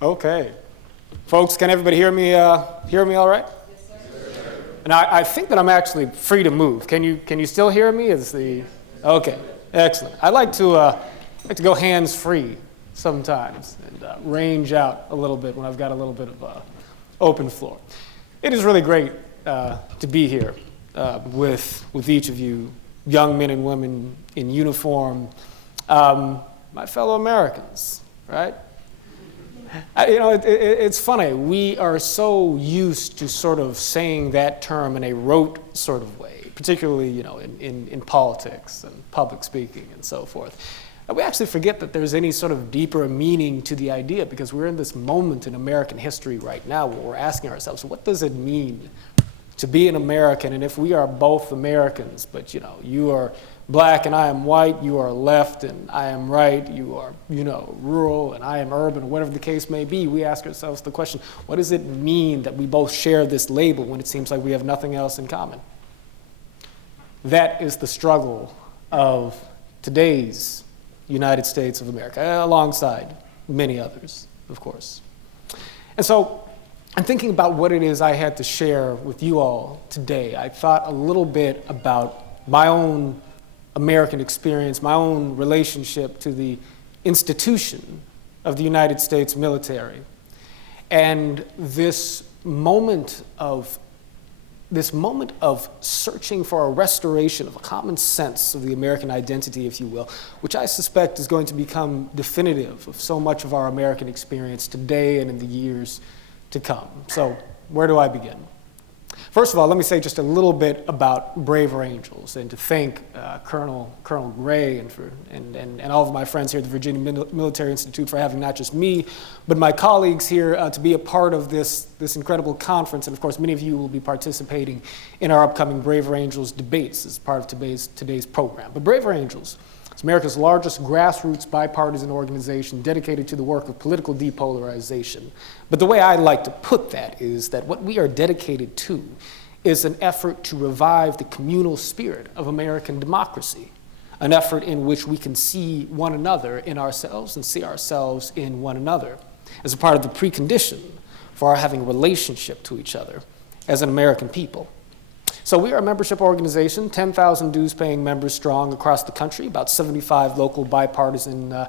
Okay. Folks, can everybody hear me all right? Yes, sir. And I think that I'm actually free to move. Can you still hear me? Okay, excellent. I like to go hands-free sometimes and range out a little bit when I've got a little bit of open floor. It is really great to be here with each of you, young men and women in uniform, my fellow Americans, right? It's funny. We are so used to sort of saying that term in a rote sort of way, particularly, in politics and public speaking and so forth. And we actually forget that there's any sort of deeper meaning to the idea, because we're in this moment in American history right now where we're asking ourselves, what does it mean to be an American? And if we are both Americans, but you are black and I am white, you are left and I am right, you are, rural and I am urban, or whatever the case may be, we ask ourselves the question, what does it mean that we both share this label when it seems like we have nothing else in common? That is the struggle of today's United States of America, alongside many others, of course. And so I'm thinking about what it is I had to share with you all today. I thought a little bit about my own American experience, my own relationship to the institution of the United States military, and this moment of searching for a restoration of a common sense of the American identity, if you will, which I suspect is going to become definitive of so much of our American experience today and in the years to come. So where do I begin? First of all, let me say just a little bit about Braver Angels, and to thank Colonel Gray and all of my friends here at the Virginia Military Institute for having not just me, but my colleagues here to be a part of this incredible conference. And of course, many of you will be participating in our upcoming Braver Angels debates as part of today's program. But Braver Angels is America's largest grassroots bipartisan organization dedicated to the work of political depolarization. But the way I like to put that is that what we are dedicated to is an effort to revive the communal spirit of American democracy, an effort in which we can see one another in ourselves and see ourselves in one another as a part of the precondition for our having a relationship to each other as an American people. So we are a membership organization, 10,000 dues-paying members strong across the country, about 75 local bipartisan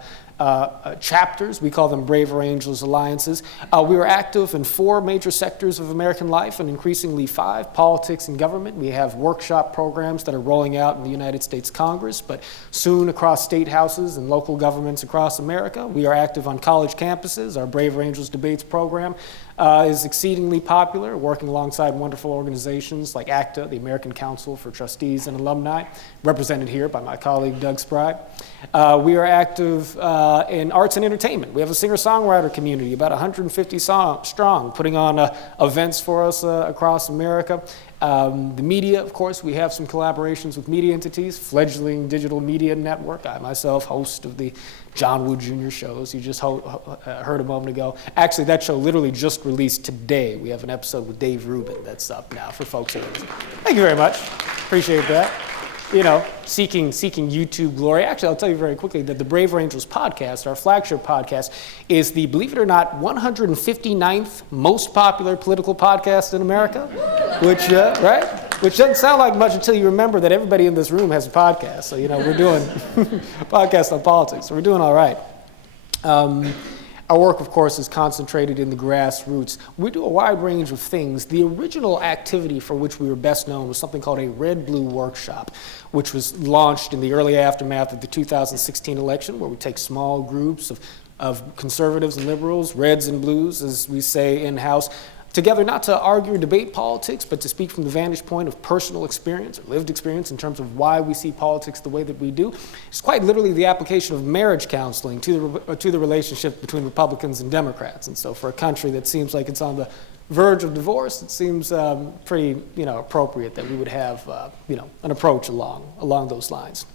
chapters. We call them Braver Angels Alliances. We are active in 4 major sectors of American life, and increasingly 5, politics and government. We have workshop programs that are rolling out in the United States Congress, but soon across state houses and local governments across America. We are active on college campuses. Our Braver Angels Debates program is exceedingly popular, working alongside wonderful organizations like ACTA, the American Council for Trustees and Alumni, represented here by my colleague Doug Spry. We are active in arts and entertainment. We have a singer-songwriter community, about 150 strong, putting on events for us across America. The media, of course, we have some collaborations with media entities, fledgling digital media network. I myself host of the John Wood Jr. shows you just heard a moment ago. Actually, that show literally just released today. We have an episode with Dave Rubin that's up now for folks who listen. Thank you very much. Appreciate that. Seeking YouTube glory. Actually, I'll tell you very quickly that the Braver Angels podcast, our flagship podcast, is the, believe it or not, 159th most popular political podcast in America, which doesn't sound like much until you remember that everybody in this room has a podcast. So, we're doing a podcast on politics, so we're doing all right. Our work, of course, is concentrated in the grassroots. We do a wide range of things. The original activity for which we were best known was something called a Red-Blue Workshop, which was launched in the early aftermath of the 2016 election, where we take small groups of conservatives and liberals, reds and blues, as we say in-house, together not to argue or debate politics, but to speak from the vantage point of personal experience or lived experience in terms of why we see politics the way that we do. It's quite literally the application of marriage counseling to the relationship between Republicans and Democrats. And so for a country that seems like it's on the verge of divorce, it seems pretty appropriate that we would have an approach along those lines.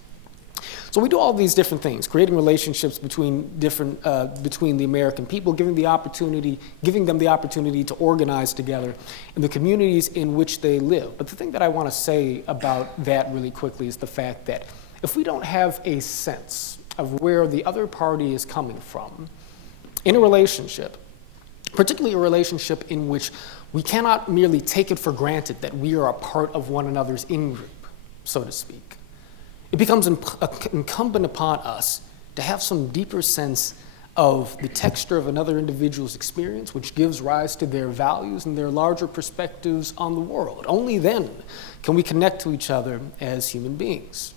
So we do all these different things, creating relationships between the American people, giving them the opportunity to organize together in the communities in which they live. But the thing that I want to say about that really quickly is the fact that if we don't have a sense of where the other party is coming from in a relationship, particularly a relationship in which we cannot merely take it for granted that we are a part of one another's in-group, so to speak. It becomes incumbent upon us to have some deeper sense of the texture of another individual's experience, which gives rise to their values and their larger perspectives on the world. Only then can we connect to each other as human beings.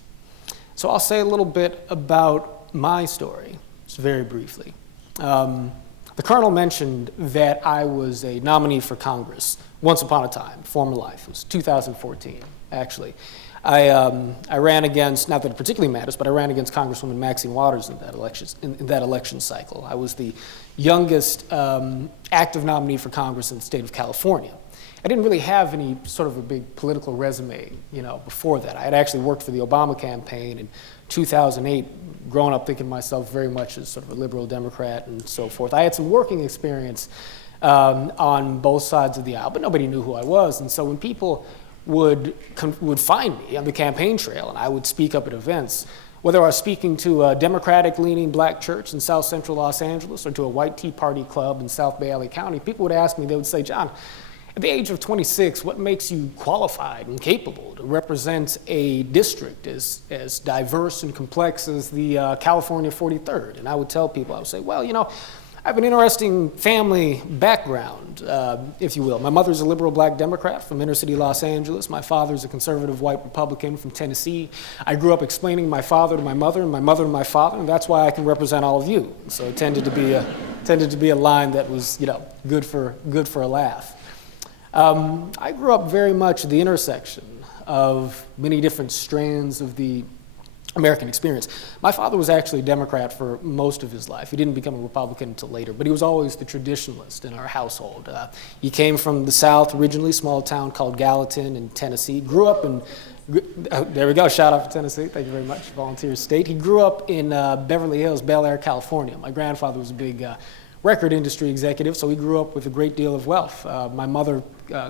So I'll say a little bit about my story, just very briefly. The Colonel mentioned that I was a nominee for Congress once upon a time, former life. It was 2014, actually. I ran against, not that it particularly matters, but I ran against Congresswoman Maxine Waters in that election cycle. I was the youngest active nominee for Congress in the state of California. I didn't really have any sort of a big political resume, before that. I had actually worked for the Obama campaign in 2008, growing up thinking of myself very much as sort of a liberal Democrat and so forth. I had some working experience on both sides of the aisle, but nobody knew who I was. And so when people would find me on the campaign trail and I would speak up at events, whether I was speaking to a Democratic-leaning black church in South Central Los Angeles or to a white Tea Party club in South Bay County, people would ask me, they would say, John, at the age of 26, what makes you qualified and capable to represent a district as diverse and complex as the California 43rd? And I would tell people, I would say, well, I have an interesting family background, if you will. My mother's a liberal black Democrat from inner city Los Angeles. My father's a conservative white Republican from Tennessee. I grew up explaining my father to my mother and my mother to my father, and that's why I can represent all of you. So it tended to be a line that was, good for a laugh. I grew up very much at the intersection of many different strands of the American experience. My father was actually a Democrat for most of his life. He didn't become a Republican until later, but he was always the traditionalist in our household. He came from the South originally, small town called Gallatin in Tennessee. Grew up in, there we go, shout out to Tennessee, thank you very much, volunteer state. He grew up in Beverly Hills, Bel Air, California. My grandfather was a big record industry executive, so he grew up with a great deal of wealth. My mother,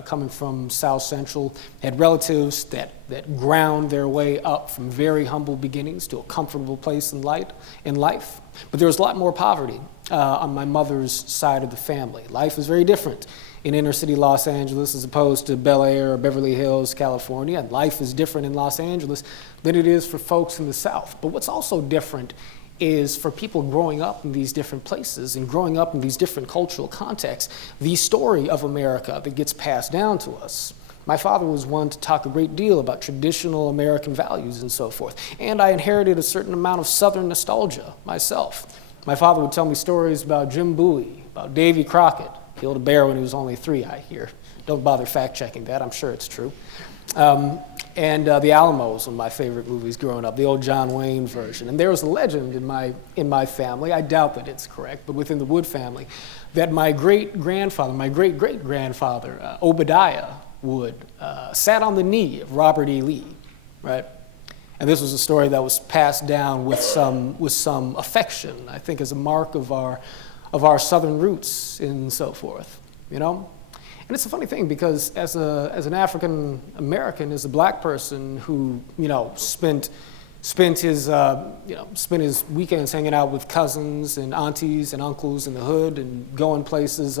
coming from South Central, had relatives that ground their way up from very humble beginnings to a comfortable place in life. But there was a lot more poverty on my mother's side of the family. Life is very different in inner city Los Angeles as opposed to Bel Air or Beverly Hills, California. And life is different in Los Angeles than it is for folks in the South. But what's also different is for people growing up in these different places and growing up in these different cultural contexts, the story of America that gets passed down to us. My father was one to talk a great deal about traditional American values and so forth, and I inherited a certain amount of Southern nostalgia myself. My father would tell me stories about Jim Bowie, about Davy Crockett. Killed a bear when he was only 3, I hear. Don't bother fact-checking that, I'm sure it's true. And The Alamo was one of my favorite movies growing up, the old John Wayne version. And there was a legend in my family, I doubt that it's correct, but within the Wood family, that my great-great-grandfather, Obadiah Wood, sat on the knee of Robert E. Lee, right? And this was a story that was passed down with some affection, I think, as a mark of our Southern roots and so forth, And it's a funny thing because as an African American, as a black person who spent his weekends hanging out with cousins and aunties and uncles in the hood and going places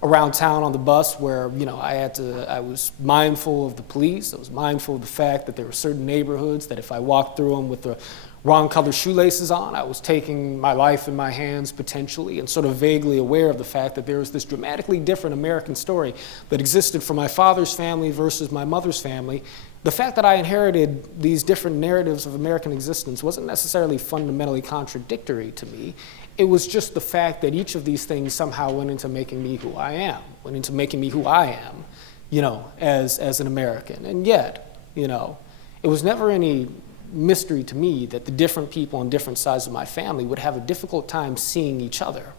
around town on the bus where I was mindful of the police. I was mindful of the fact that there were certain neighborhoods that if I walked through them with the wrong color shoelaces on, I was taking my life in my hands potentially, and sort of vaguely aware of the fact that there was this dramatically different American story that existed for my father's family versus my mother's family. The fact that I inherited these different narratives of American existence wasn't necessarily fundamentally contradictory to me. It was just the fact that each of these things somehow went into making me who I am, as an American. And yet, it was never any mystery to me that the different people on different sides of my family would have a difficult time seeing each other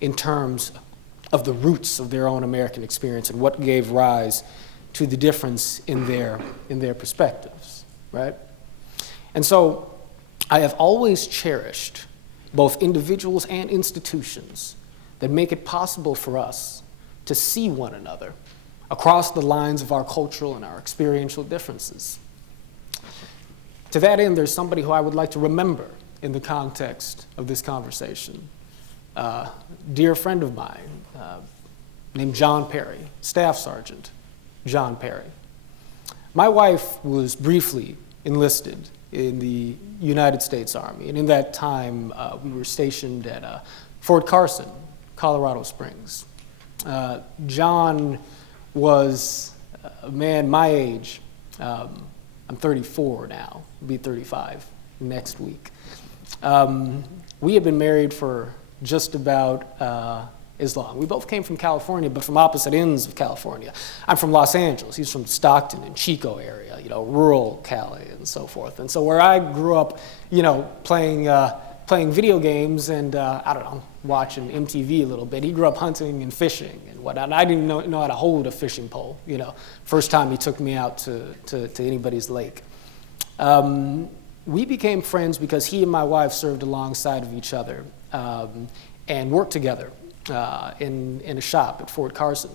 in terms of the roots of their own American experience and what gave rise to the difference in their perspectives, right? And so I have always cherished both individuals and institutions that make it possible for us to see one another across the lines of our cultural and our experiential differences. To that end, there's somebody who I would like to remember in the context of this conversation. Dear friend of mine, named John Perry, Staff Sergeant John Perry. My wife was briefly enlisted in the United States Army, and in that time we were stationed at Fort Carson, Colorado Springs. John was a man my age. I'm 34 now, I'll be 35 next week. We had been married for just about as long. We both came from California, but from opposite ends of California. I'm from Los Angeles. He's from Stockton and Chico area, rural Cali and so forth. And so where I grew up, playing video games and, watching MTV a little bit. He grew up hunting and fishing and whatnot. And I didn't know how to hold a fishing pole, First time he took me out to anybody's lake. We became friends because he and my wife served alongside of each other and worked together in a shop at Fort Carson.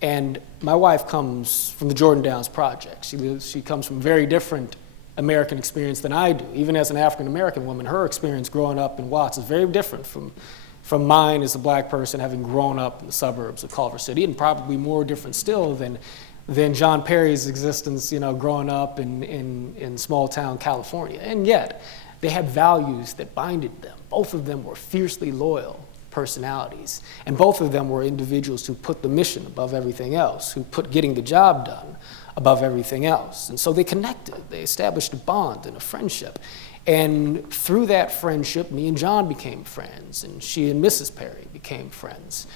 And my wife comes from the Jordan Downs Project. She comes from a very different American experience than I do. Even as an African-American woman, her experience growing up in Watts is very different from mine as a black person having grown up in the suburbs of Culver City, and probably more different still than John Perry's existence, growing up in small town California. And yet, they had values that binded them. Both of them were fiercely loyal personalities, and both of them were individuals who put the mission above everything else, who put getting the job done above everything else. And so they connected. They established a bond and a friendship. And through that friendship, me and John became friends, and she and Mrs. Perry became friends.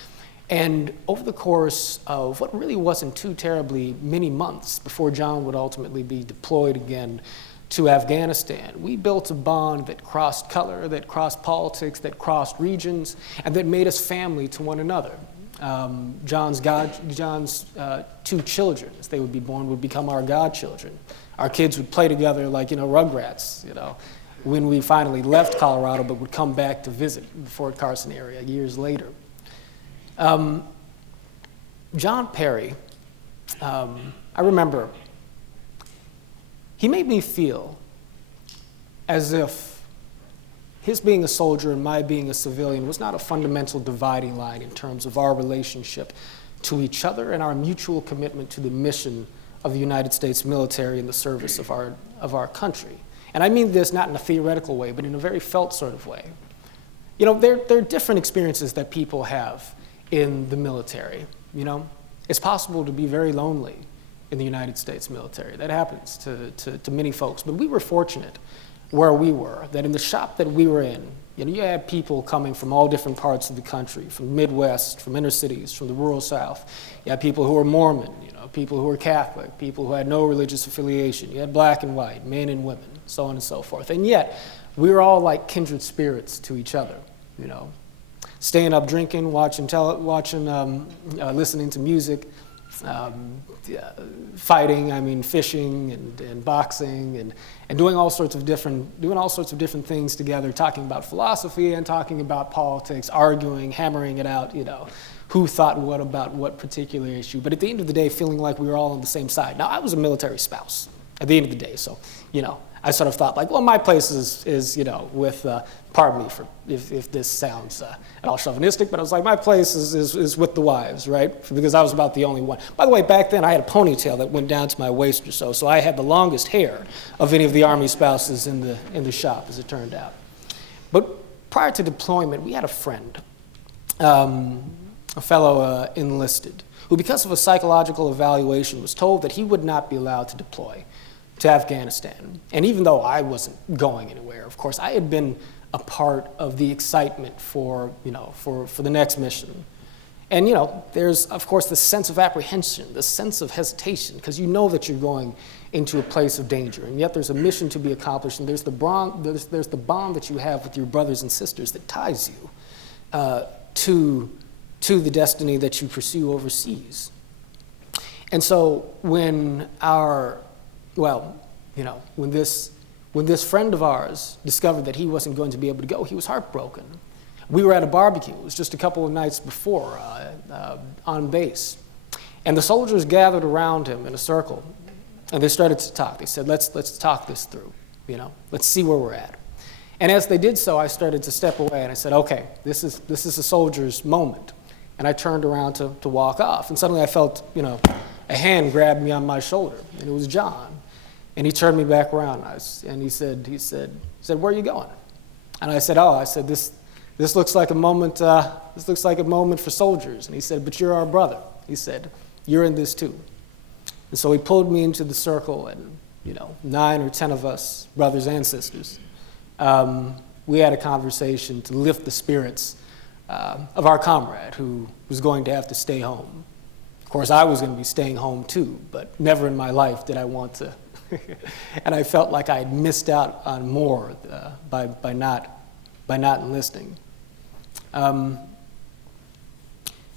And over the course of what really wasn't too terribly many months before John would ultimately be deployed again to Afghanistan, we built a bond that crossed color, that crossed politics, that crossed regions, and that made us family to one another. John's two children, as they would be born, would become our godchildren. Our kids would play together like, Rugrats, when we finally left Colorado, but would come back to visit the Fort Carson area years later. John Perry, I remember, he made me feel as if his being a soldier and my being a civilian was not a fundamental dividing line in terms of our relationship to each other and our mutual commitment to the mission of the United States military in the service of our country. And I mean this not in a theoretical way, but in a very felt sort of way. There are different experiences that people have in the military. It's possible to be very lonely in the United States military. That happens to many folks. But we were fortunate where we were, that in the shop that we were in, you had people coming from all different parts of the country, from the Midwest, from inner cities, from the rural South. You had people who were Mormon, people who were Catholic, people who had no religious affiliation. You had black and white, men and women, so on and so forth. And yet, we were all like kindred spirits to each other, Staying up drinking, listening to music, fighting, fishing and boxing and doing all sorts of different things together, talking about philosophy and talking about politics, arguing, hammering it out, who thought what about what particular issue. But at the end of the day, feeling like we were all on the same side. Now, I was a military spouse at the end of the day, so, I sort of thought my place is with, pardon me for if this sounds at all chauvinistic, but I was like, my place is with the wives, right? Because I was about the only one. By the way, back then I had a ponytail that went down to my waist or so I had the longest hair of any of the Army spouses in the shop, as it turned out. But prior to deployment, we had a friend, a fellow enlisted, who because of a psychological evaluation was told that he would not be allowed to deploy to Afghanistan. And even though I wasn't going anywhere, of course, I had been a part of the excitement for the next mission. And, there's, of course, this sense of apprehension, this sense of hesitation, because you know that you're going into a place of danger, and yet there's a mission to be accomplished, and there's the bond that you have with your brothers and sisters that ties you to the destiny that you pursue overseas. And so when when this friend of ours discovered that he wasn't going to be able to go, he was heartbroken. We were at a barbecue. It was just a couple of nights before on base. And the soldiers gathered around him in a circle, and they started to talk. They said, let's talk this through, let's see where we're at. And as they did so, I started to step away, and I said, okay, this is a soldier's moment. And I turned around to walk off. And suddenly I felt, a hand grabbed me on my shoulder. And it was John. And he turned me back around. And he said, "Where are you going?" And I said, this looks like a moment. This looks like a moment for soldiers. And he said, "But you're our brother." He said, "You're in this too." And so he pulled me into the circle, and 9 or 10 of us, brothers and sisters, we had a conversation to lift the spirits of our comrade who was going to have to stay home. Of course, I was going to be staying home too, but never in my life did I want to. And I felt like I had missed out on more by not enlisting.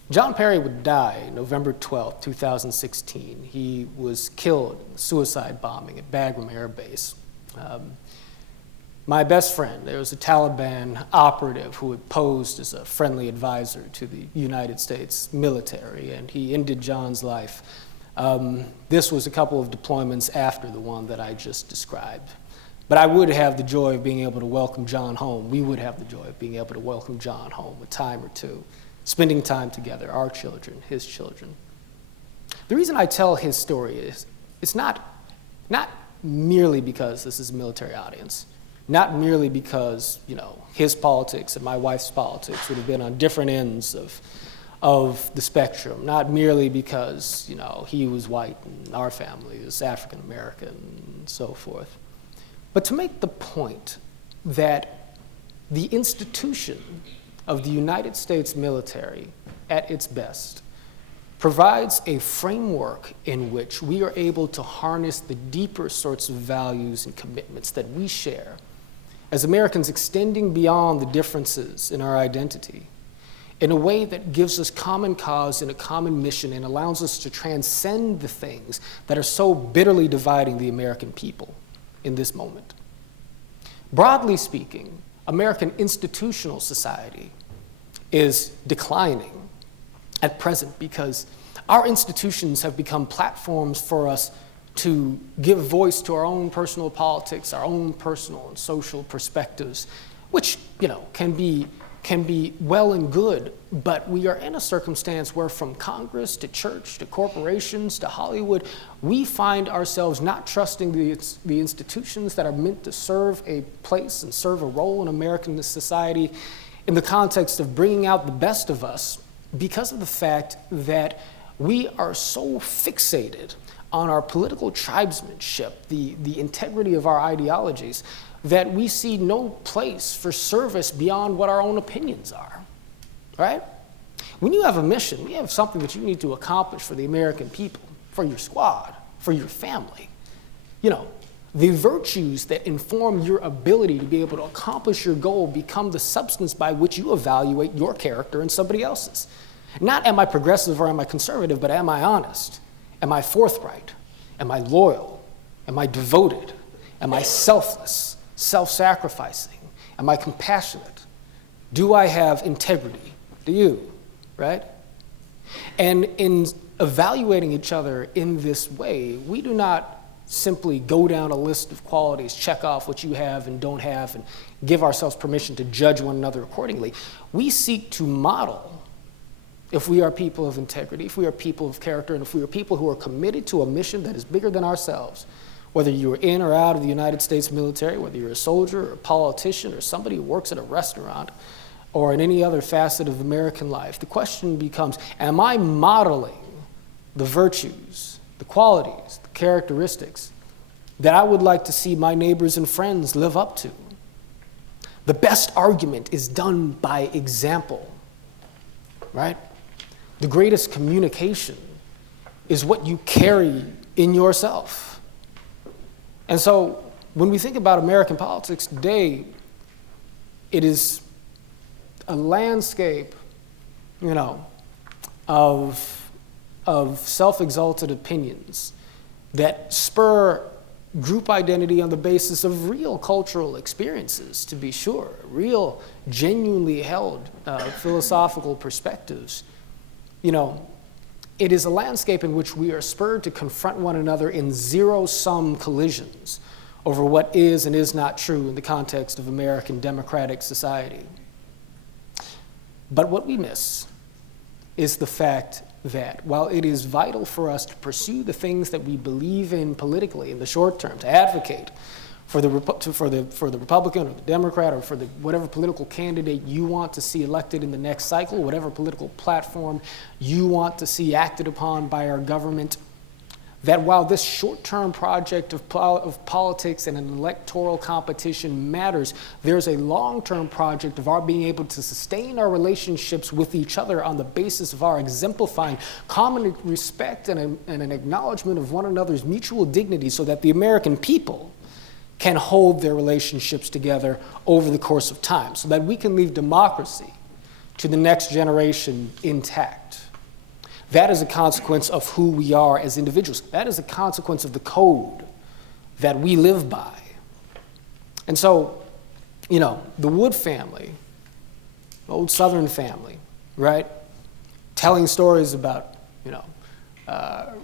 John Perry would die November 12, 2016. He was killed in a suicide bombing at Bagram Air Base. My best friend, there was a Taliban operative who had posed as a friendly advisor to the United States military, and he ended John's life. This was a couple of deployments after the one that I just described. But I would have the joy of being able to welcome John home. We would have the joy of being able to welcome John home a time or two, spending time together, our children, his children. The reason I tell his story is it's not merely because this is a military audience, not merely because, his politics and my wife's politics would have been on different ends of the spectrum, not merely because, he was white and our family is African American and so forth, but to make the point that the institution of the United States military at its best provides a framework in which we are able to harness the deeper sorts of values and commitments that we share as Americans, extending beyond the differences in our identity in a way that gives us common cause and a common mission and allows us to transcend the things that are so bitterly dividing the American people in this moment. Broadly speaking, American institutional society is declining at present because our institutions have become platforms for us to give voice to our own personal politics, our own personal and social perspectives, which can be well and good, but we are in a circumstance where from Congress to church to corporations to Hollywood, we find ourselves not trusting the institutions that are meant to serve a place and serve a role in American society in the context of bringing out the best of us because of the fact that we are so fixated on our political tribesmanship, the integrity of our ideologies, that we see no place for service beyond what our own opinions are, right? When you have a mission, you have something that you need to accomplish for the American people, for your squad, for your family. The virtues that inform your ability to be able to accomplish your goal become the substance by which you evaluate your character and somebody else's. Not am I progressive or am I conservative, but am I honest? Am I forthright? Am I loyal? Am I devoted? Am I selfless, self-sacrificing? Am I compassionate? Do I have integrity? Do you, right? And in evaluating each other in this way, we do not simply go down a list of qualities, check off what you have and don't have, and give ourselves permission to judge one another accordingly. We seek to model, if we are people of integrity, if we are people of character, and if we are people who are committed to a mission that is bigger than ourselves, whether you're in or out of the United States military, whether you're a soldier or a politician or somebody who works at a restaurant or in any other facet of American life, the question becomes, am I modeling the virtues, the qualities, the characteristics that I would like to see my neighbors and friends live up to? The best argument is done by example, right? The greatest communication is what you carry in yourself. And so when we think about American politics today, it is a landscape, of self-exalted opinions that spur group identity on the basis of real cultural experiences, to be sure, real, genuinely held philosophical perspectives. It is a landscape in which we are spurred to confront one another in zero-sum collisions over what is and is not true in the context of American democratic society. But what we miss is the fact that while it is vital for us to pursue the things that we believe in politically in the short term, to advocate for the Republican or the Democrat or for the whatever political candidate you want to see elected in the next cycle, whatever political platform you want to see acted upon by our government, that while this short-term project of politics and an electoral competition matters, there's a long-term project of our being able to sustain our relationships with each other on the basis of our exemplifying common respect and an acknowledgement of one another's mutual dignity so that the American people can hold their relationships together over the course of time, so that we can leave democracy to the next generation intact. That is a consequence of who we are as individuals. That is a consequence of the code that we live by. And so, the Wood family, the old Southern family, right? Telling stories about,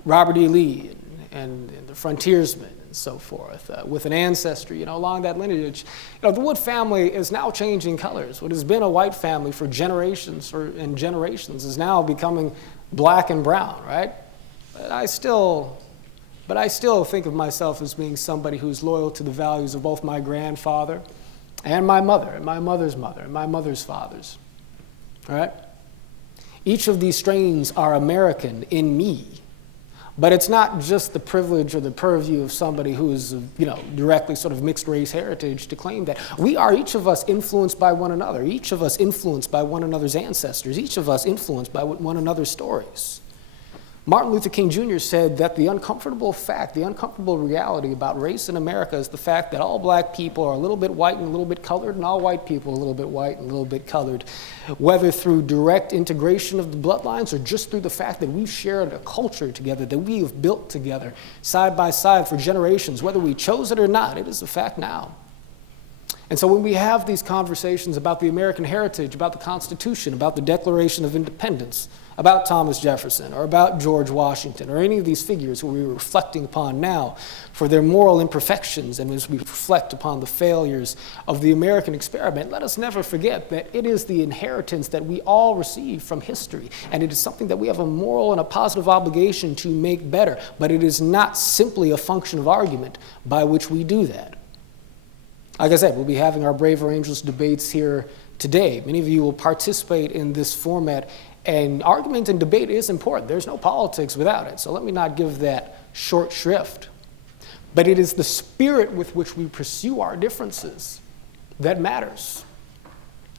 Robert E. Lee and the frontiersmen and so forth, with an ancestry, along that lineage. The Wood family is now changing colors. What has been a white family for generations and generations is now becoming black and brown, right? But I still think of myself as being somebody who's loyal to the values of both my grandfather and my mother, and my mother's mother, and my mother's fathers, all right? Each of these strains are American in me, but it's not just the privilege or the purview of somebody who is, directly sort of mixed race heritage to claim that. We are each of us influenced by one another, each of us influenced by one another's ancestors, each of us influenced by one another's stories. Martin Luther King Jr. said that the uncomfortable fact, the uncomfortable reality about race in America is the fact that all black people are a little bit white and a little bit colored, and all white people are a little bit white and a little bit colored, whether through direct integration of the bloodlines or just through the fact that we've shared a culture together, that we have built together side by side for generations, whether we chose it or not. It is a fact now. And so when we have these conversations about the American heritage, about the Constitution, about the Declaration of Independence, about Thomas Jefferson, or about George Washington, or any of these figures who we're reflecting upon now for their moral imperfections, and as we reflect upon the failures of the American experiment, let us never forget that it is the inheritance that we all receive from history, and it is something that we have a moral and a positive obligation to make better, but it is not simply a function of argument by which we do that. Like I said, we'll be having our Braver Angels debates here today. Many of you will participate in this format, and argument and debate is important. There's no politics without it, so let me not give that short shrift. But it is the spirit with which we pursue our differences that matters.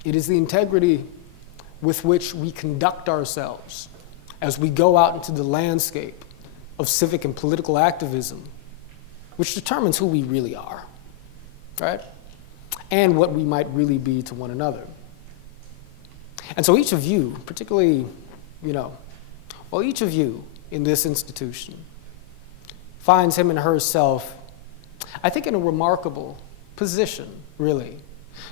It is the integrity with which we conduct ourselves as we go out into the landscape of civic and political activism, which determines who we really are, right? And what we might really be to one another. And so each of you, particularly, each of you in this institution finds him and herself, I think, in a remarkable position, really,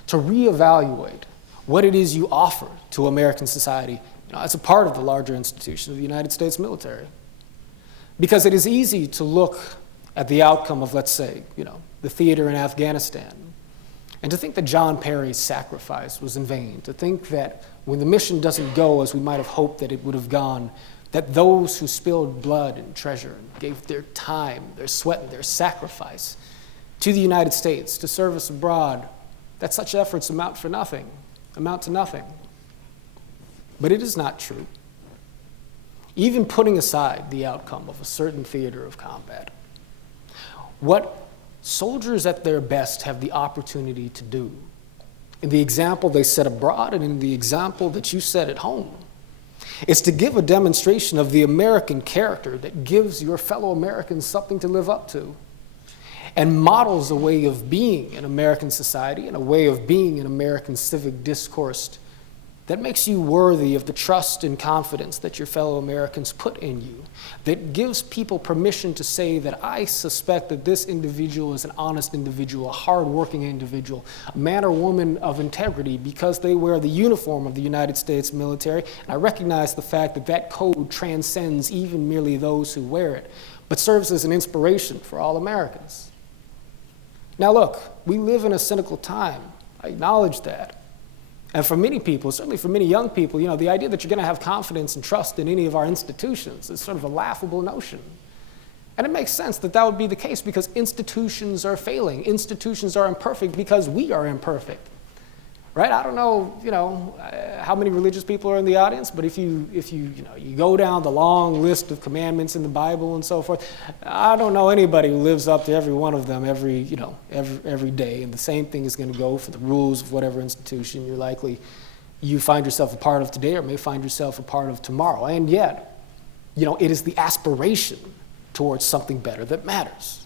to reevaluate what it is you offer to American society as a part of the larger institution of the United States military. Because it is easy to look at the outcome of, let's say, the theater in Afghanistan, and to think that John Perry's sacrifice was in vain, to think that when the mission doesn't go as we might have hoped that it would have gone, that those who spilled blood and treasure and gave their time, their sweat, and their sacrifice to the United States, to service abroad, that such efforts amount to nothing. But it is not true. Even putting aside the outcome of a certain theater of combat, what soldiers at their best have the opportunity to do, in the example they set abroad and in the example that you set at home, is to give a demonstration of the American character that gives your fellow Americans something to live up to and models a way of being in American society and a way of being in American civic discourse that makes you worthy of the trust and confidence that your fellow Americans put in you, that gives people permission to say that I suspect that this individual is an honest individual, a hardworking individual, a man or woman of integrity because they wear the uniform of the United States military, and I recognize the fact that that code transcends even merely those who wear it, but serves as an inspiration for all Americans. Now look, we live in a cynical time. I acknowledge that. And for many people, certainly for many young people, the idea that you're going to have confidence and trust in any of our institutions is sort of a laughable notion. And it makes sense that that would be the case because institutions are failing. Institutions are imperfect because we are imperfect. Right? I don't know, how many religious people are in the audience, but if you go down the long list of commandments in the Bible and so forth, I don't know anybody who lives up to every one of them every day. And the same thing is going to go for the rules of whatever institution you find yourself a part of today or may find yourself a part of tomorrow. And yet, it is the aspiration towards something better that matters.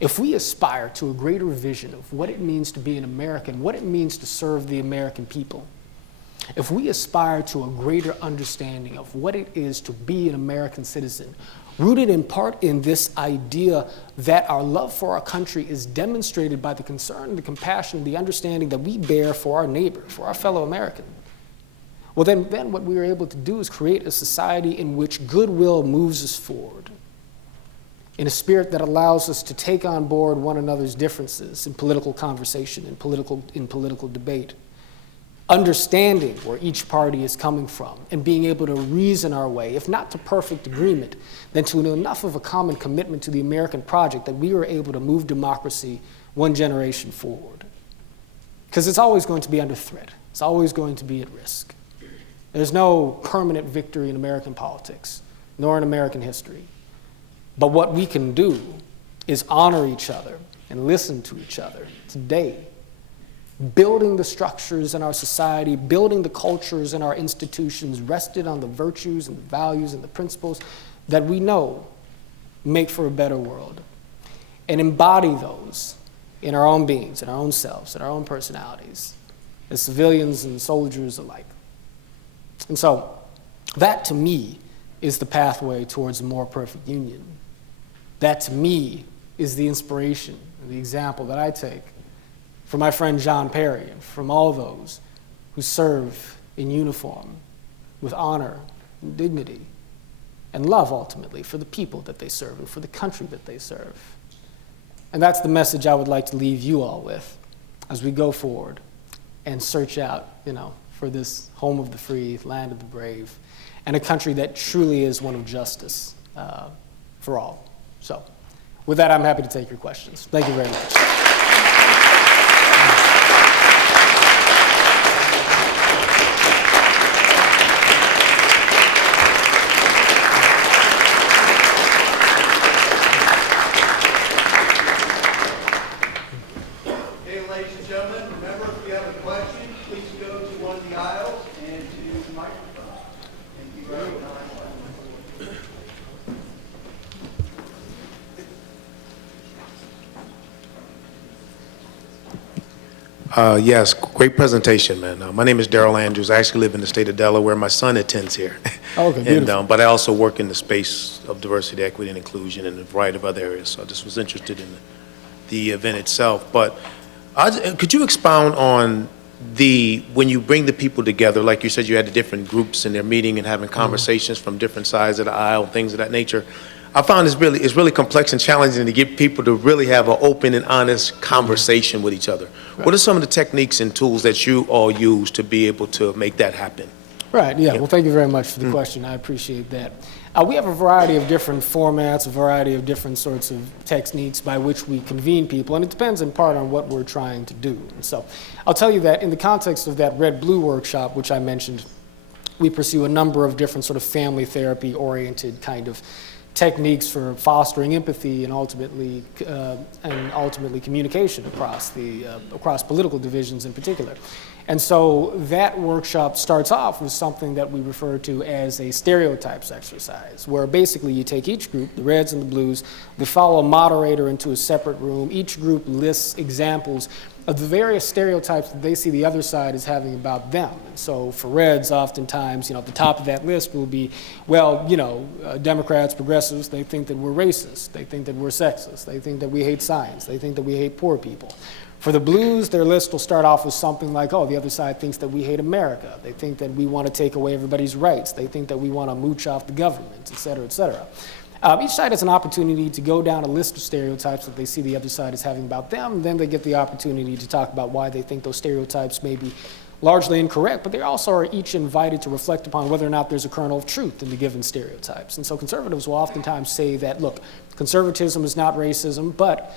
If we aspire to a greater vision of what it means to be an American, what it means to serve the American people, if we aspire to a greater understanding of what it is to be an American citizen, rooted in part in this idea that our love for our country is demonstrated by the concern, the compassion, the understanding that we bear for our neighbor, for our fellow American, well, then what we are able to do is create a society in which goodwill moves us forward, in a spirit that allows us to take on board one another's differences in political conversation, in political debate, understanding where each party is coming from, and being able to reason our way, if not to perfect agreement, then to enough of a common commitment to the American project that we are able to move democracy one generation forward. Because it's always going to be under threat. It's always going to be at risk. There's no permanent victory in American politics, nor in American history. But what we can do is honor each other and listen to each other today, building the structures in our society, building the cultures in our institutions rested on the virtues and the values and the principles that we know make for a better world, and embody those in our own beings, in our own selves, in our own personalities, as civilians and soldiers alike. And so that, to me, is the pathway towards a more perfect union. That, to me, is the inspiration, the example that I take from my friend John Perry and from all those who serve in uniform with honor and dignity and love, ultimately, for the people that they serve and for the country that they serve. And that's the message I would like to leave you all with as we go forward and search out, for this home of the free, land of the brave, and a country that truly is one of justice for all. So, with that, I'm happy to take your questions. Thank you very much. Okay, ladies and gentlemen, remember, if you have a question, please go to one of the aisles and to the microphone. Thank you very much. Yes, great presentation, man. My name is Daryl Andrews. I actually live in the state of Delaware. My son attends here. Okay, beautiful. But I also work in the space of diversity, equity, and inclusion in a variety of other areas. So I just was interested in the event itself. But could you expound on when you bring the people together, like you said, you had the different groups and they're meeting and having conversations from different sides of the aisle, things of that nature. I found it's really complex and challenging to get people to really have an open and honest conversation with each other. Right. What are some of the techniques and tools that you all use to be able to make that happen? Right, yeah. Well, thank you very much for the question. I appreciate that. We have a variety of different formats, a variety of different sorts of techniques by which we convene people, and it depends in part on what we're trying to do. And so I'll tell you that in the context of that Red-Blue workshop, which I mentioned, we pursue a number of different sort of family therapy-oriented kind of techniques for fostering empathy and ultimately communication across political divisions in particular. And so that workshop starts off with something that we refer to as a stereotypes exercise, where basically you take each group, the reds and the blues, they follow a moderator into a separate room. Each group lists examples of the various stereotypes that they see the other side as having about them. And so for reds, oftentimes, at the top of that list will be, Democrats, progressives, they think that we're racist. They think that we're sexist. They think that we hate science. They think that we hate poor people. For the blues, their list will start off with something like, the other side thinks that we hate America. They think that we want to take away everybody's rights. They think that we want to mooch off the government, et cetera, et cetera. Each side has an opportunity to go down a list of stereotypes that they see the other side as having about them. Then they get the opportunity to talk about why they think those stereotypes may be largely incorrect, but they also are each invited to reflect upon whether or not there's a kernel of truth in the given stereotypes. And so conservatives will oftentimes say that, look, conservatism is not racism, but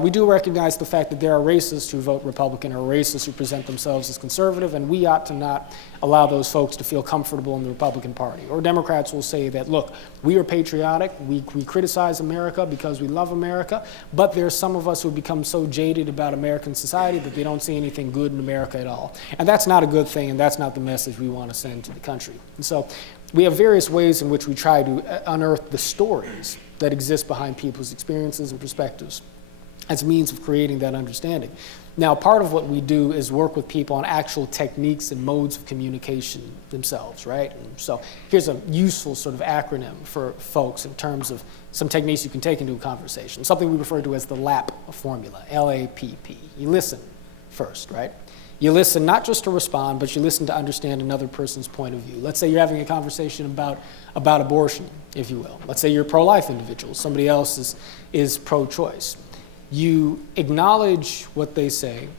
we do recognize the fact that there are racists who vote Republican or racists who present themselves as conservative, and we ought to not allow those folks to feel comfortable in the Republican Party. Or Democrats will say that, look, we are patriotic, we criticize America because we love America, but there's some of us who become so jaded about American society that they don't see anything good in America at all. And that's not a good thing, and that's not the message we want to send to the country. And so we have various ways in which we try to unearth the stories that exist behind people's experiences and perspectives as a means of creating that understanding. Now, part of what we do is work with people on actual techniques and modes of communication themselves, right? And so here's a useful sort of acronym for folks in terms of some techniques you can take into a conversation, something we refer to as the LAPP formula, L-A-P-P. You listen first, right? You listen not just to respond, but you listen to understand another person's point of view. Let's say you're having a conversation about abortion, if you will. Let's say you're a pro-life individual. Somebody else is pro-choice. You acknowledge what they say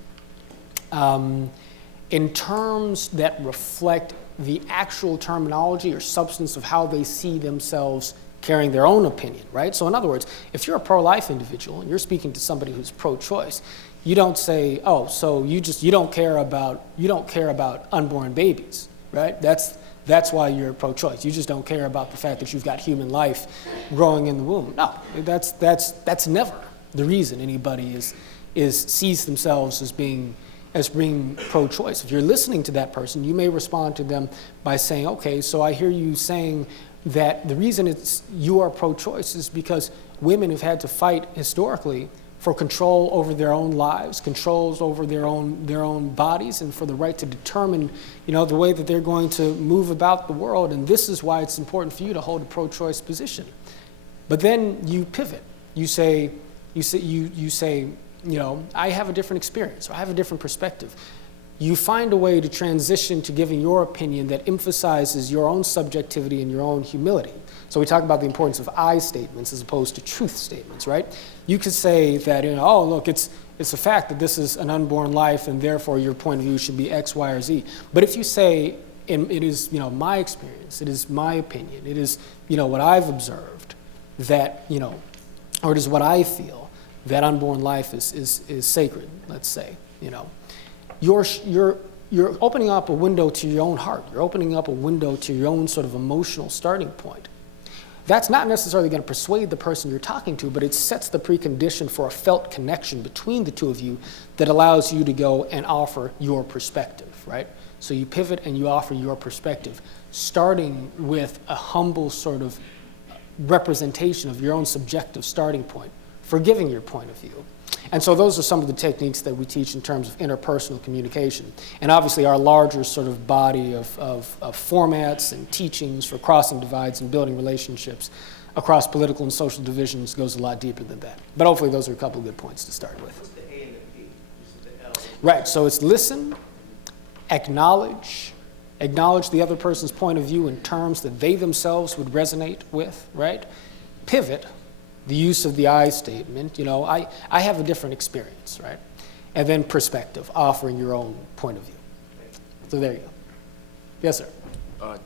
in terms that reflect the actual terminology or substance of how they see themselves carrying their own opinion, right? So in other words, if you're a pro-life individual and you're speaking to somebody who's pro-choice, you don't say, oh, so you don't care about unborn babies, right? That's why you're pro-choice. You just don't care about the fact that you've got human life growing in the womb. No, that's never the reason anybody sees themselves as being pro-choice. If you're listening to that person, you may respond to them by saying, okay, so I hear you saying that the reason you are pro-choice is because women have had to fight historically for control over their own lives, controls over their own bodies, and for the right to determine, the way that they're going to move about the world. And this is why it's important for you to hold a pro-choice position. But then you pivot. You say, I have a different experience, or I have a different perspective. You find a way to transition to giving your opinion that emphasizes your own subjectivity and your own humility. So we talk about the importance of I statements as opposed to truth statements, right? You could say that, oh, look, it's a fact that this is an unborn life and therefore your point of view should be X, Y, or Z. But if you say, it is, my experience, it is my opinion, it is, what I've observed, that, or it is what I feel, that unborn life is sacred, let's say, You're opening up a window to your own heart. You're opening up a window to your own sort of emotional starting point. That's not necessarily going to persuade the person you're talking to, but it sets the precondition for a felt connection between the two of you that allows you to go and offer your perspective, right? So you pivot and you offer your perspective, starting with a humble sort of representation of your own subjective starting point for giving your point of view. And so those are some of the techniques that we teach in terms of interpersonal communication. And obviously our larger sort of body of formats and teachings for crossing divides and building relationships across political and social divisions goes a lot deeper than that. But hopefully those are a couple of good points to start with. What's the A and the P? This is the L. Right, so it's listen, acknowledge the other person's point of view in terms that they themselves would resonate with, right? Pivot, the use of the I statement, I have a different experience, right? And then perspective, offering your own point of view. So there you go. Yes, sir.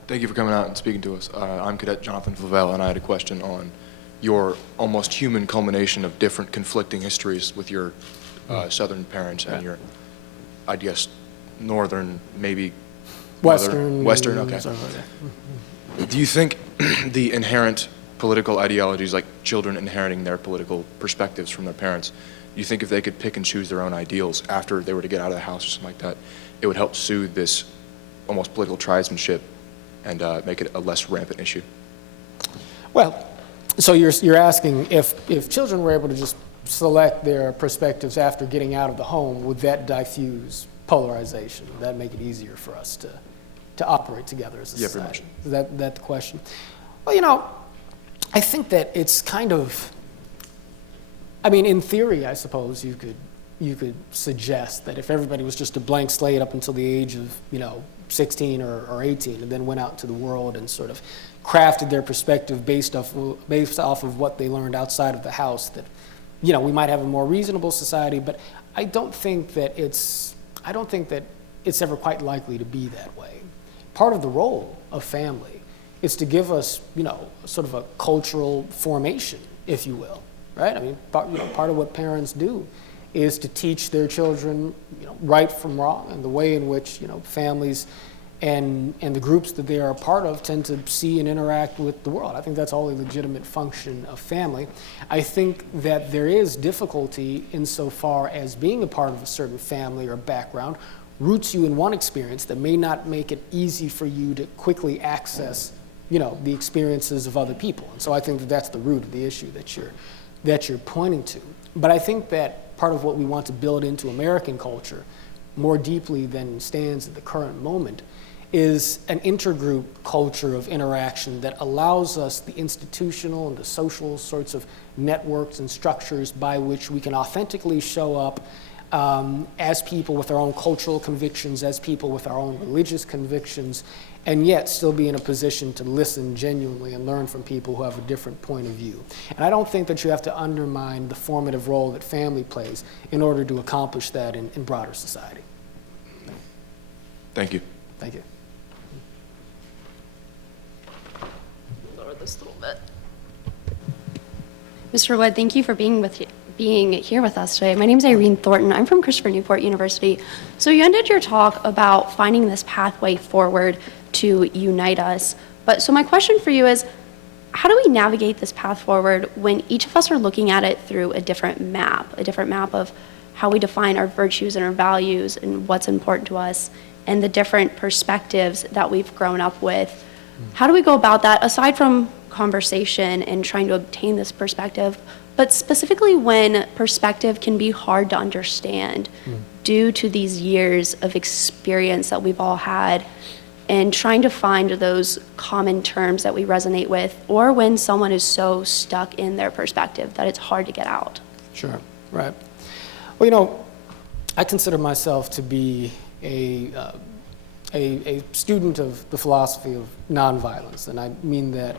Thank you for coming out and speaking to us. I'm Cadet Jonathan Favell, and I had a question on your almost human culmination of different conflicting histories with your Southern parents and your, I guess, Northern, maybe Western, okay. Do you think the inherent political ideologies, like children inheriting their political perspectives from their parents, you think if they could pick and choose their own ideals after they were to get out of the house or something like that, it would help soothe this almost political tribesmanship and make it a less rampant issue? Well, so you're asking if children were able to just select their perspectives after getting out of the home, would that diffuse polarization? Would that make it easier for us to operate together as a society? Is that the question? Well, I think that it's kind of, in theory, I suppose you could suggest that if everybody was just a blank slate up until the age of, 16 or 18 and then went out to the world and sort of crafted their perspective based off of what they learned outside of the house, that, we might have a more reasonable society, but I don't think that it's ever quite likely to be that way. Part of the role of family is to give us, sort of a cultural formation, if you will, right? I mean, part of what parents do is to teach their children, right from wrong, and the way in which, families and the groups that they are a part of tend to see and interact with the world. I think that's all a legitimate function of family. I think that there is difficulty insofar as being a part of a certain family or background roots you in one experience that may not make it easy for you to quickly access, the experiences of other people. And so I think that that's the root of the issue that you're pointing to. But I think that part of what we want to build into American culture more deeply than stands at the current moment is an intergroup culture of interaction that allows us the institutional and the social sorts of networks and structures by which we can authentically show up as people with our own cultural convictions, as people with our own religious convictions, and yet still be in a position to listen genuinely and learn from people who have a different point of view. And I don't think that you have to undermine the formative role that family plays in order to accomplish that in broader society. Thank you. Thank you. Lower this a little bit. Mr. Wood, thank you for being here with us today. My name is Irene Thornton. I'm from Christopher Newport University. So you ended your talk about finding this pathway forward to unite us. So my question for you is, how do we navigate this path forward when each of us are looking at it through a different map of how we define our virtues and our values and what's important to us, and the different perspectives that we've grown up with? How do we go about that, aside from conversation and trying to obtain this perspective, but specifically when perspective can be hard to understand due to these years of experience that we've all had, and trying to find those common terms that we resonate with, or when someone is so stuck in their perspective that it's hard to get out? Sure, right. Well, I consider myself to be a student of the philosophy of nonviolence, and I mean that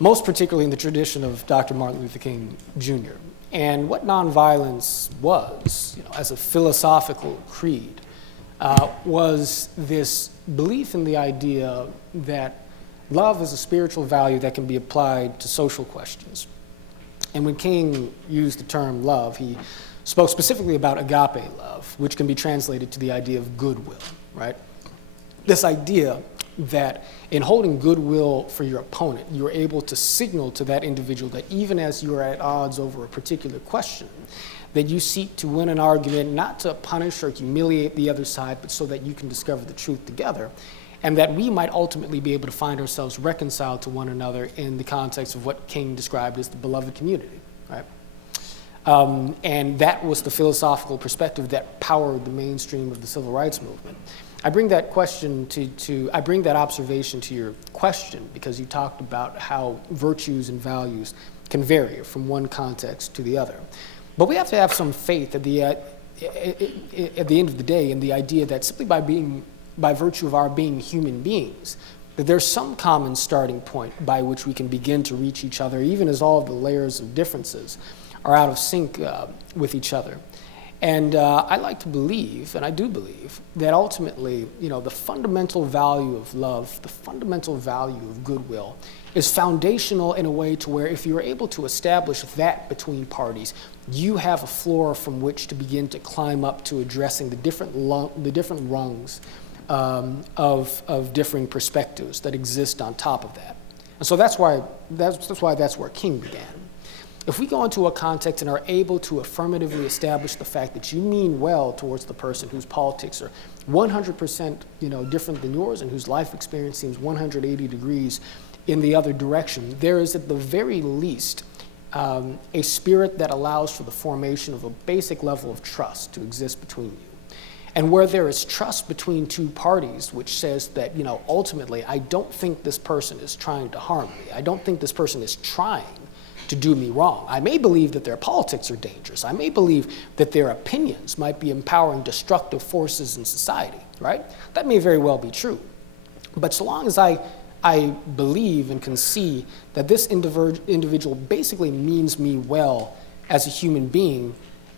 most particularly in the tradition of Dr. Martin Luther King Jr. And what nonviolence was, as a philosophical creed, was this belief in the idea that love is a spiritual value that can be applied to social questions. And when King used the term love, he spoke specifically about agape love, which can be translated to the idea of goodwill, right? This idea that in holding goodwill for your opponent, you're able to signal to that individual that even as you're at odds over a particular question, that you seek to win an argument not to punish or humiliate the other side, but so that you can discover the truth together, and that we might ultimately be able to find ourselves reconciled to one another in the context of what King described as the beloved community, right? And that was the philosophical perspective that powered the mainstream of the civil rights movement. I bring that question I bring that observation to your question because you talked about how virtues and values can vary from one context to the other. But we have to have some faith at the end of the day in the idea that simply by virtue of our being human beings, that there's some common starting point by which we can begin to reach each other, even as all of the layers of differences are out of sync with each other. And I like to believe, and I do believe, that ultimately, the fundamental value of love, the fundamental value of goodwill, is foundational in a way to where if you're able to establish that between parties, you have a floor from which to begin to climb up to addressing the different rungs of differing perspectives that exist on top of that. And so that's why that's where King began. If we go into a context and are able to affirmatively establish the fact that you mean well towards the person whose politics are 100% different than yours and whose life experience seems 180 degrees in the other direction, there is at the very least a spirit that allows for the formation of a basic level of trust to exist between you. And where there is trust between two parties, which says that, ultimately, I don't think this person is trying to harm me. I don't think this person is trying to do me wrong. I may believe that their politics are dangerous. I may believe that their opinions might be empowering destructive forces in society, right? That may very well be true. But so long as I believe and can see that this individual basically means me well as a human being,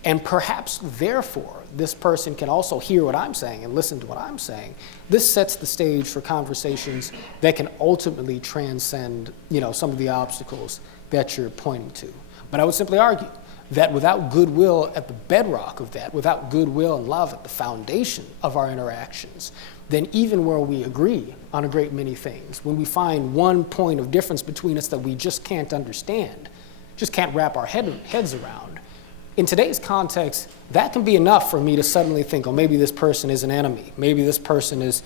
and perhaps therefore this person can also hear what I'm saying and listen to what I'm saying, this sets the stage for conversations that can ultimately transcend, some of the obstacles that you're pointing to. But I would simply argue that without goodwill at the bedrock of that, without goodwill and love at the foundation of our interactions, then even where we agree on a great many things, when we find one point of difference between us that we just can't understand, just can't wrap our heads around, in today's context, that can be enough for me to suddenly think, oh, maybe this person is an enemy, maybe this person is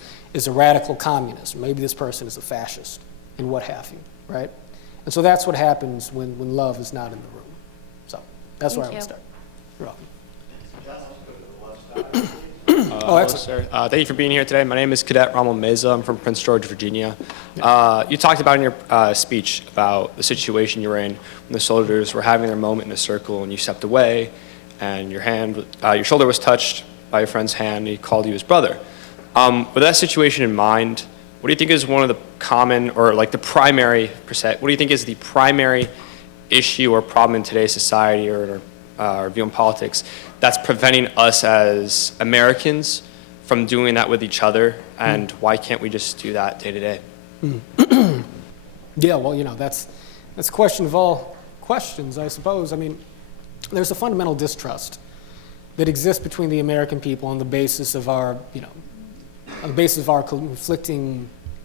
a radical communist, maybe this person is a fascist, and what have you, right? And so that's what happens when love is not in the room. So that's where I would start. You're welcome. Hello, sir. Thank you for being here today. My name is Cadet Rommel Meza. I'm from Prince George, Virginia. You talked about in your speech about the situation you were in when the soldiers were having their moment in a circle and you stepped away and your shoulder was touched by your friend's hand and he called you his brother. With that situation in mind, what do you think is one of the common or like the primary, what do you think is the primary issue or problem in today's society or our view on politics that's preventing us as Americans from doing that with each other, and why can't we just do that day to day? Yeah, well, that's a question of all questions, I suppose. I mean, there's a fundamental distrust that exists between the American people on the basis of our,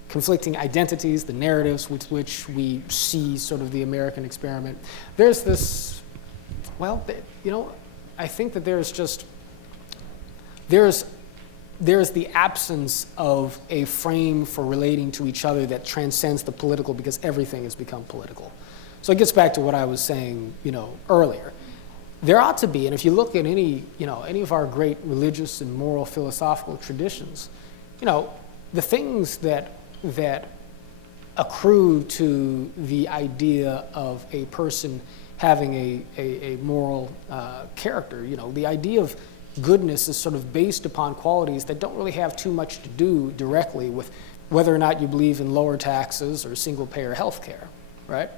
conflicting identities, the narratives with which we see sort of the American experiment. There's this, I think that there's the absence of a frame for relating to each other that transcends the political because everything has become political. So it gets back to what I was saying, earlier. There ought to be, and if you look at any of our great religious and moral philosophical traditions, the things that accrue to the idea of a person having a moral character. The idea of goodness is sort of based upon qualities that don't really have too much to do directly with whether or not you believe in lower taxes or single-payer health care, right?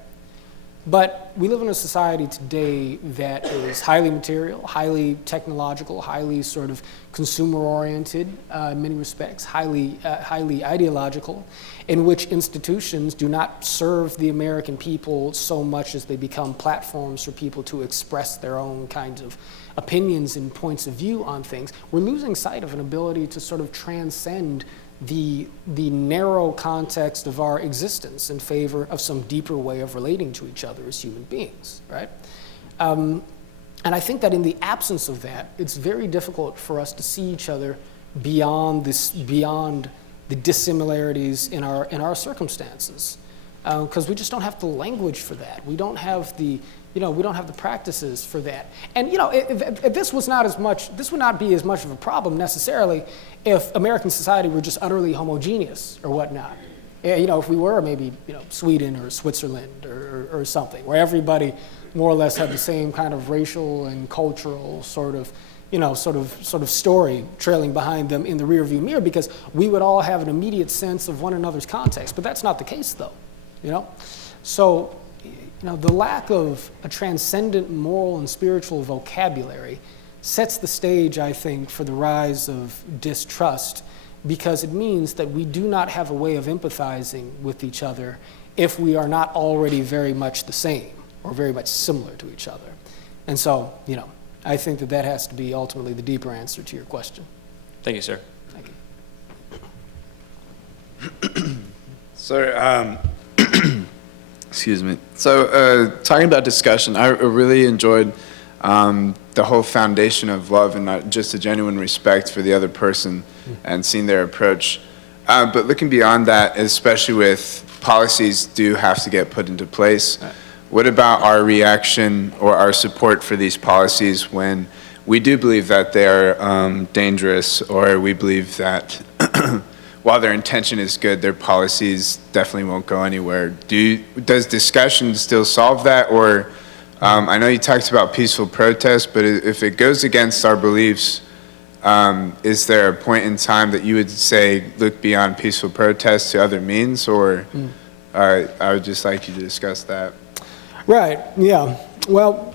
But we live in a society today that is highly material, highly technological, highly sort of consumer-oriented in many respects, highly ideological, in which institutions do not serve the American people so much as they become platforms for people to express their own kinds of opinions and points of view on things. We're losing sight of an ability to sort of transcend the narrow context of our existence in favor of some deeper way of relating to each other as human beings, right? And I think that in the absence of that, it's very difficult for us to see each other beyond the dissimilarities in our circumstances, because we just don't have the language for that. We don't have the practices for that. And this would not be as much of a problem necessarily if American society were just utterly homogeneous or whatnot. If we were maybe Sweden or Switzerland or something, where everybody more or less had the same kind of racial and cultural sort of story trailing behind them in the rearview mirror, because we would all have an immediate sense of one another's context. But that's not the case, though. So the lack of a transcendent moral and spiritual vocabulary sets the stage, I think, for the rise of distrust, because it means that we do not have a way of empathizing with each other if we are not already very much the same or very much similar to each other. And so, I think that has to be ultimately the deeper answer to your question. Thank you, sir. Thank you. Sir, excuse me. So, talking about discussion, I really enjoyed the whole foundation of love and not just a genuine respect for the other person and seeing their approach. But looking beyond that, especially with policies do have to get put into place, what about our reaction or our support for these policies when we do believe that they're dangerous, or we believe that while their intention is good, their policies definitely won't go anywhere? Does discussion still solve that? Or I know you talked about peaceful protest, but if it goes against our beliefs, is there a point in time that you would say look beyond peaceful protest to other means? Or I would just like you to discuss that. Right, yeah. Well,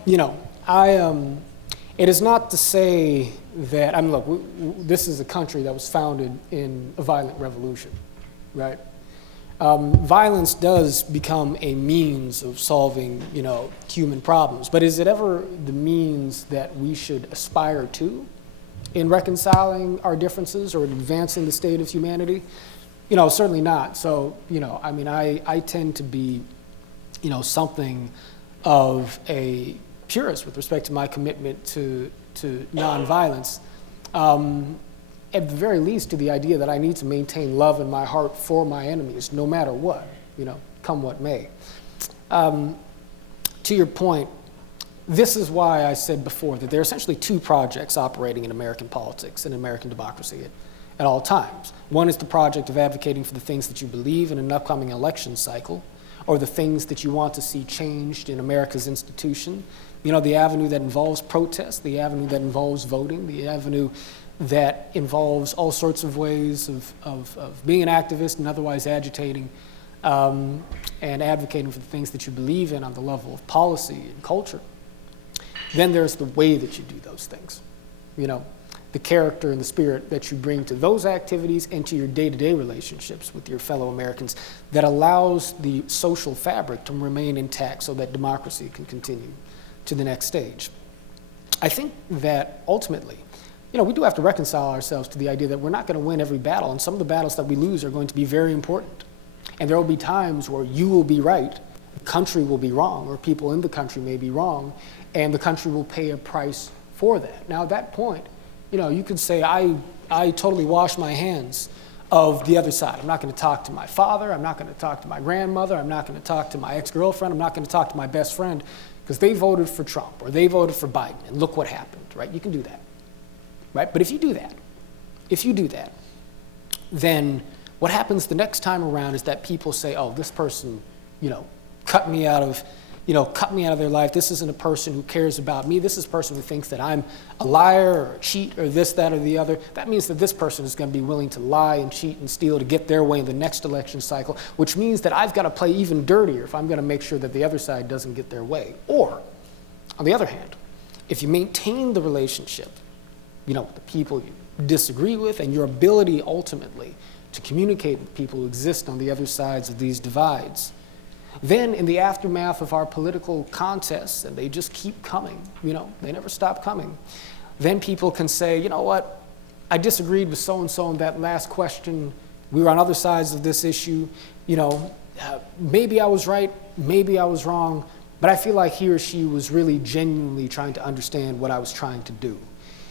It is not to say that, I mean, look, this is a country that was founded in a violent revolution, right? Violence does become a means of solving, human problems, but is it ever the means that we should aspire to in reconciling our differences or in advancing the state of humanity? Certainly not. So, I tend to be, something of a purist with respect to my commitment to nonviolence. At the very least, to the idea that I need to maintain love in my heart for my enemies, no matter what, come what may. To your point, this is why I said before that there are essentially two projects operating in American politics and American democracy at all times. One is the project of advocating for the things that you believe in an upcoming election cycle, or the things that you want to see changed in America's institution. The avenue that involves protest, the avenue that involves voting, the avenue that involves all sorts of ways of being an activist and otherwise agitating and advocating for the things that you believe in on the level of policy and culture. Then there's the way that you do those things. The character and the spirit that you bring to those activities and to your day-to-day relationships with your fellow Americans that allows the social fabric to remain intact so that democracy can continue to the next stage. I think that ultimately, we do have to reconcile ourselves to the idea that we're not going to win every battle, and some of the battles that we lose are going to be very important. And there will be times where you will be right, the country will be wrong, or people in the country may be wrong, and the country will pay a price for that. Now, at that point, you could say, I totally wash my hands of the other side. I'm not going to talk to my father. I'm not going to talk to my grandmother. I'm not going to talk to my ex-girlfriend. I'm not going to talk to my best friend because they voted for Trump or they voted for Biden, and look what happened, right? You can do that, right? But if you do that, then what happens the next time around is that people say, oh, this person, cut me out of their life. This isn't a person who cares about me. This is a person who thinks that I'm a liar or a cheat or this, that, or the other. That means that this person is going to be willing to lie and cheat and steal to get their way in the next election cycle, which means that I've got to play even dirtier if I'm going to make sure that the other side doesn't get their way. Or, on the other hand, if you maintain the relationship, with the people you disagree with and your ability ultimately to communicate with people who exist on the other sides of these divides, then in the aftermath of our political contests, and they just keep coming, they never stop coming, then people can say, you know what, I disagreed with so-and-so on that last question, we were on other sides of this issue, maybe I was right, maybe I was wrong, but I feel like he or she was really genuinely trying to understand what I was trying to do.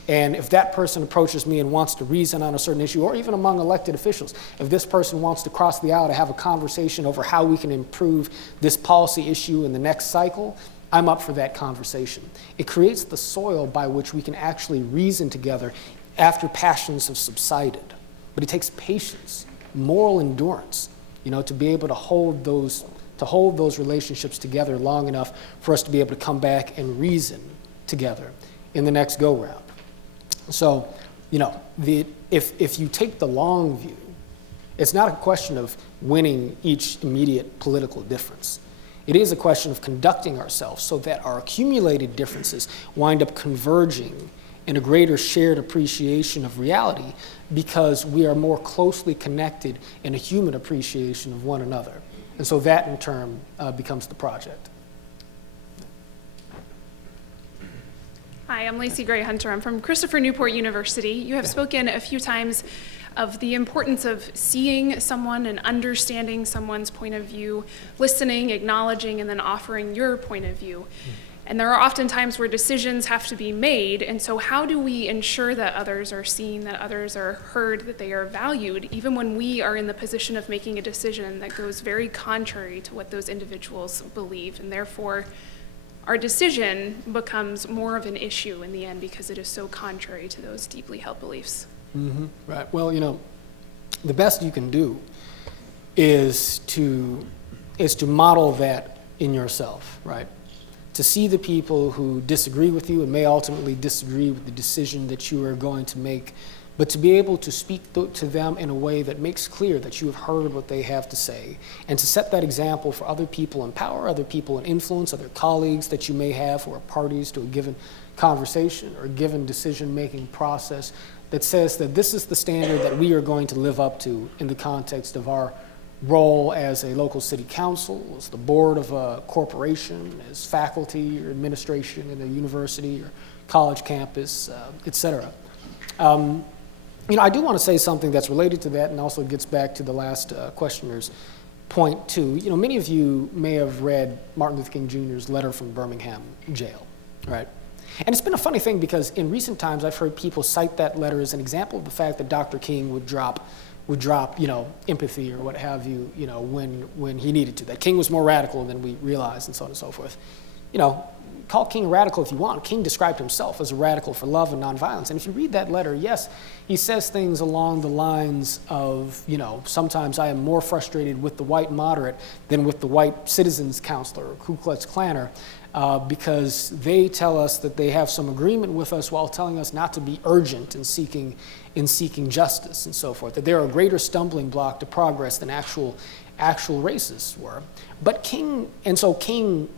And if that person approaches me and wants to reason on a certain issue, or even among elected officials, if this person wants to cross the aisle to have a conversation over how we can improve this policy issue in the next cycle, I'm up for that conversation. It creates the soil by which we can actually reason together after passions have subsided. But it takes patience, moral endurance, to be able to hold those relationships together long enough for us to be able to come back and reason together in the next go-round. So, if you take the long view, it's not a question of winning each immediate political difference. It is a question of conducting ourselves so that our accumulated differences wind up converging in a greater shared appreciation of reality because we are more closely connected in a human appreciation of one another. And so that, in turn, becomes the project. Hi, I'm Lacey Gray Hunter. I'm from Christopher Newport University. You have spoken a few times of the importance of seeing someone and understanding someone's point of view, listening, acknowledging, and then offering your point of view. And there are often times where decisions have to be made, and so how do we ensure that others are seen, that others are heard, that they are valued, even when we are in the position of making a decision that goes very contrary to what those individuals believe, and therefore our decision becomes more of an issue in the end because it is so contrary to those deeply held beliefs. Mm-hmm. Right. Well, the best you can do is to model that in yourself, right? To see the people who disagree with you and may ultimately disagree with the decision that you are going to make but to be able to speak to them in a way that makes clear that you have heard what they have to say, and to set that example for other people in power, other people in influence, other colleagues that you may have who are parties to a given conversation or a given decision-making process, that says that this is the standard that we are going to live up to in the context of our role as a local city council, as the board of a corporation, as faculty or administration in a university or college campus, et cetera. I do want to say something that's related to that and also gets back to the last questioner's point too. Many of you may have read Martin Luther King Jr.'s letter from Birmingham jail, right? And it's been a funny thing because in recent times I've heard people cite that letter as an example of the fact that Dr. King would drop empathy or what have you, when he needed to. That King was more radical than we realized and so on and so forth. Call King radical if you want. King described himself as a radical for love and nonviolence. And if you read that letter, yes, he says things along the lines of, sometimes I am more frustrated with the white moderate than with the white citizens counselor or Ku Klux Klanner, because they tell us that they have some agreement with us while telling us not to be urgent in seeking justice and so forth, that they're a greater stumbling block to progress than actual racists were. But King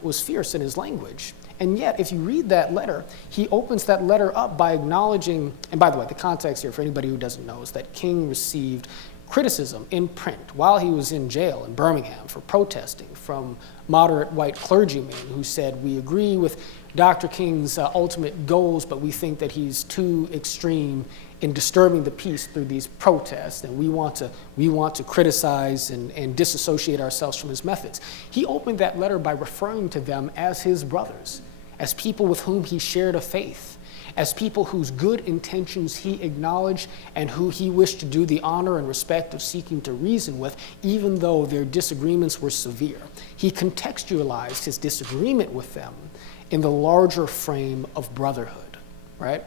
was fierce in his language. And yet, if you read that letter, he opens that letter up by acknowledging, and by the way, the context here for anybody who doesn't know is that King received criticism in print while he was in jail in Birmingham for protesting from moderate white clergymen who said, we agree with Dr. King's ultimate goals, but we think that he's too extreme in disturbing the peace through these protests, and we want to criticize and disassociate ourselves from his methods. He opened that letter by referring to them as his brothers, as people with whom he shared a faith, as people whose good intentions he acknowledged and who he wished to do the honor and respect of seeking to reason with, even though their disagreements were severe. He contextualized his disagreement with them in the larger frame of brotherhood, right?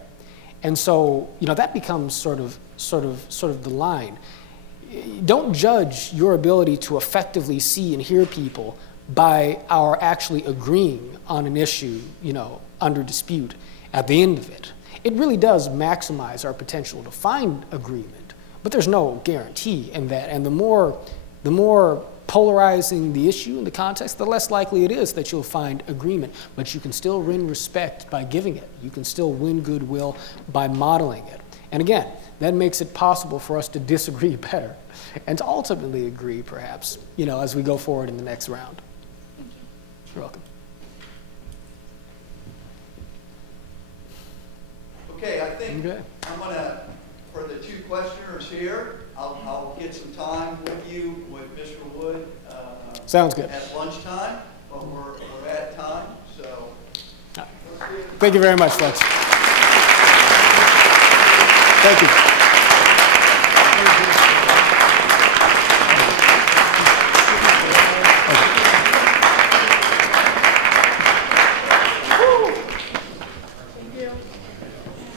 And so, that becomes sort of the line. Don't judge your ability to effectively see and hear people by our actually agreeing on an issue, under dispute at the end of it. It really does maximize our potential to find agreement, but there's no guarantee in that. And the more polarizing the issue and the context, the less likely it is that you'll find agreement. But you can still win respect by giving it. You can still win goodwill by modeling it. And again, that makes it possible for us to disagree better and to ultimately agree, perhaps, as we go forward in the next round. You're welcome. Okay, I think Okay. I'm going to, for the two questioners here, I'll get some time with you, with Mr. Wood. Sounds good. At lunchtime, but we're at time, so. Thank you very much, folks. Thank you.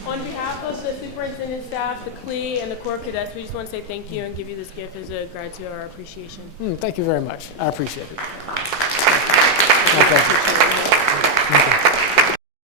On behalf of the superintendent staff, the CLE, and the Corps of Cadets, we just want to say thank you and give you this gift as a gratitude or appreciation. Thank you very much. I appreciate it. Thank you. Thank you.